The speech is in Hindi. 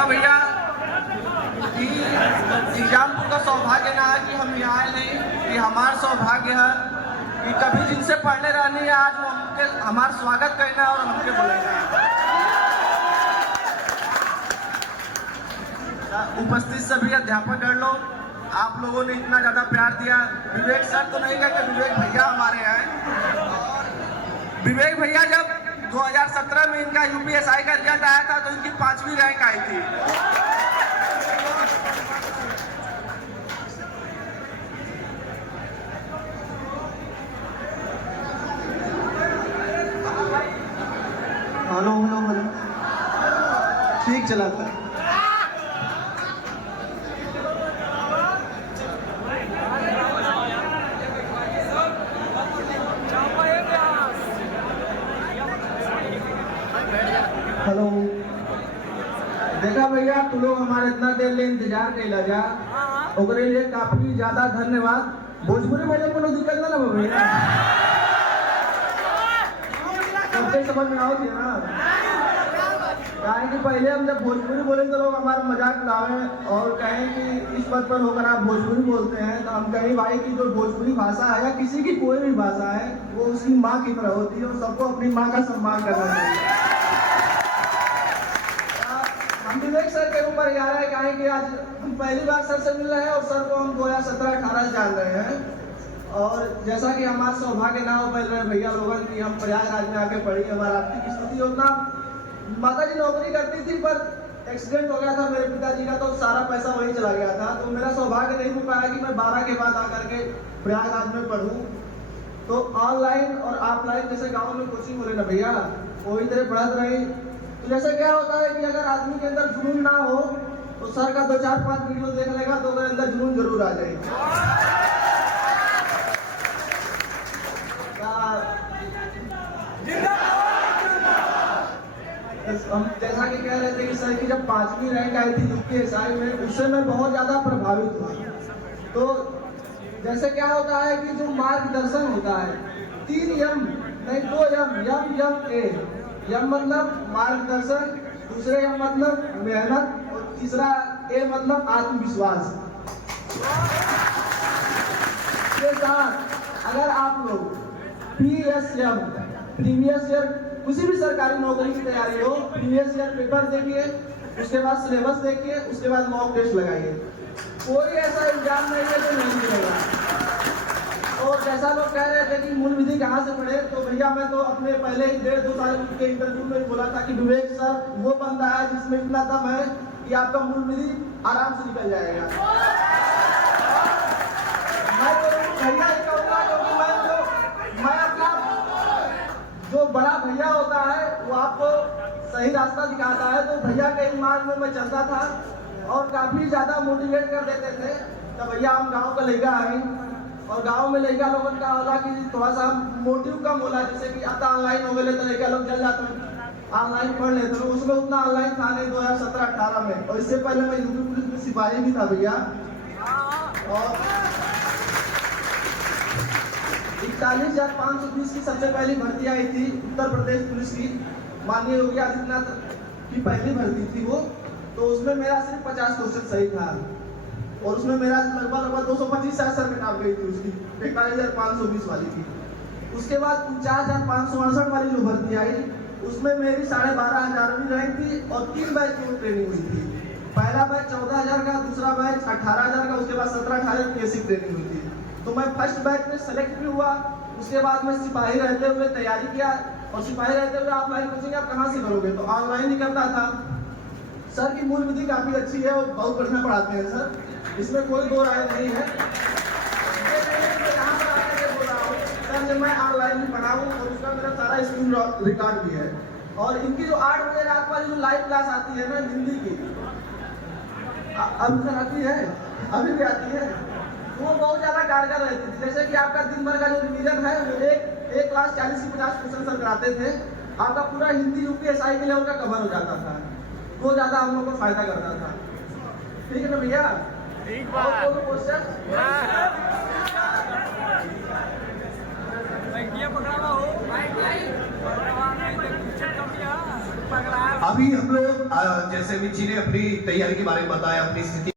देखा भैया कि एग्जामपुर का सौभाग्य ना है कि हम यहाँ आए नहीं, कि हमारा सौभाग्य है कि कभी जिनसे पढ़ने रहनी है आज वो हमके हमारा स्वागत करना है और हमके बोलेगा। उपस्थित सभी अध्यापक लोग, आप लोगों ने इतना ज़्यादा प्यार दिया। विवेक सर तो नहीं कहते, विवेक भैया हमारे हैं। और विवेक भैया जब 2017 में इनका यूपीएसआई का रिजल्ट आया था तो इनकी 5वीं रैंक आई थी। हेलो हेलो हेलो, ठीक चलाता है। हेलो, देखा भैया तू लोग हमारे इतना देर ले इंतजार कैला जा, ओकरे लिए काफी ज्यादा धन्यवाद। भोजपुरी बोले कोनो दिक्कत ना भैया, सबसे समझ में आओ थी ना। कि पहले हम जब भोजपुरी बोले तो लोग हमारा मजाक उड़ावे और कहें कि इस पद पर होकर आप भोजपुरी बोलते हैं, तो हम कहें भाई कि जो भोजपुरी भाषा है या किसी की कोई भी भाषा है वो उसकी माँ की तरह होती है और सबको अपनी माँ का सम्मान करना चाहिए। हम विवेक सर के ऊपर आ रहे हैं कहें कि आज हम पहली बार सर से मिल रहे हैं और सर को हम 2017-18 जान रहे हैं। और जैसा कि हमारा सौभाग्य ना हो पा रहे भैया लोगों की हम प्रयागराज में आके पढ़ी, हमारा आर्थिक स्थिति उतना, माता जी नौकरी करती थी पर एक्सीडेंट हो गया था मेरे पिताजी का, तो सारा पैसा वही चला गया था। तो मेरा सौभाग्य नहीं हो पाया कि मैं 12 के बाद आकर के प्रयागराज में पढ़ूं। तो ऑनलाइन और ऑफलाइन जैसे गाँव में कोचिंग हो रही ना भैया, वही तरह पढ़त रही। तो जैसे क्या होता है कि अगर आदमी के अंदर जुनून ना हो तो सर का 2-4-5 वीडियो देख लेगा तो उसके अंदर जुनून जरूर आ जाएगा। हम जैसा कि कह रहे थे कि सर की जब 5वीं रैंक आई थी यूपीएसआई में, उससे मैं बहुत ज्यादा प्रभावित हुआ। तो जैसे क्या होता है कि जो मार्गदर्शन होता है, 3 यम नहीं 2 यम, यम यम ए। यम मतलब मार्गदर्शन, दूसरे यम मतलब मेहनत और तीसरा ए मतलब आत्मविश्वास। के साथ अगर आप लोग PSM प्रीवियस ईयर किसी भी सरकारी नौकरी की तैयारी हो, प्रीवियस ईयर पेपर देखिए, उसके बाद सिलेबस देखिए, उसके बाद मॉक टेस्ट लगाइए। कोई ऐसा एग्जाम नहीं है जो नहीं मिलेगा। और जैसा लोग कह रहे थे कि मूल विधि कहाँ से पढ़े, तो भैया मैं तो अपने पहले ही 1.5-2 साल के इंटरव्यू में बोला था कि विवेक सर वो बंदा है जिसमें इतना दम है कि आपका मूल विधि आराम से निकल जाएगा। मैं तो भैया ही कहूँगा क्योंकि मैं अपना जो बड़ा भैया होता है वो आपको सही रास्ता दिखाता है। तो भैया के मार्ग में मैं चलता था और काफी ज्यादा मोटिवेट कर देते थे। तो भैया हम गांव का लड़का है और गांव में लड़का लोगों का होला कि थोड़ा सा मोटिव कम होला, जैसे कि अब ऑनलाइन हो गए तो लड़का लोग चल जाते हैं ऑनलाइन पढ़ लेते हैं। उसमें उतना ऑनलाइन था नहीं 2017-18 में, और इससे पहले मैं यूपी पुलिस में सिपाही भी था भैया। और 41,520 की सबसे पहली भर्ती आई थी उत्तर प्रदेश पुलिस की, माननीय योगी आदित्यनाथ की पहली भर्ती थी वो। तो उसमें मेरा सिर्फ 50 क्वेश्चन सही था और उसमें मेरा लगभग 225 सर कटाव गई थी उसकी, 41,520 वाली थी। उसके बाद 49,568 वाली जो भर्ती आई उसमें मेरी 12,500वीं रैंक थी और 3 बैच की ट्रेनिंग हुई थी। पहला बैच 14,000 का, दूसरा बैच 18,000 का, उसके बाद 17-18 की बेसिक ट्रेनिंग हुई थी। तो मैं फर्स्ट बैच में सेलेक्ट भी हुआ। उसके बाद मैं सिपाही रहते हुए तैयारी किया, और सिपाही रहते हुए ऑफलाइन कोचिंग आप कहाँ से करोगे, तो ऑनलाइन ही करता था। सर की मूल विधि काफी अच्छी है और बहुत बढ़िया पढ़ाते हैं सर, इसमें कोई दो राय नहीं है। सर जब मैं ऑनलाइन भी पढ़ाऊँ और उसका मेरा सारा स्क्रीन रिकॉर्ड भी है। और इनकी जो 8 बजे रात वाली जो लाइव क्लास आती है ना हिंदी की, अभी सर आती है, अभी भी आती है, वो बहुत ज्यादा कारगर रहती थी। जैसे कि आपका दिन भर का जो रिवीजन है वो एक क्लास 40 से 50 क्वेश्चन सर कराते थे, आपका पूरा हिंदी यूपीएसआई के लेवल का कवर हो जाता था। वो ज्यादा हम लोग को फायदा करता था। ठीक है ना भैया? ठीक बात। क्वेश्चन पकड़ा हो अभी हम लोग जैसे अमित जी ने अपनी तैयारी के बारे में बताया, अपनी स्थिति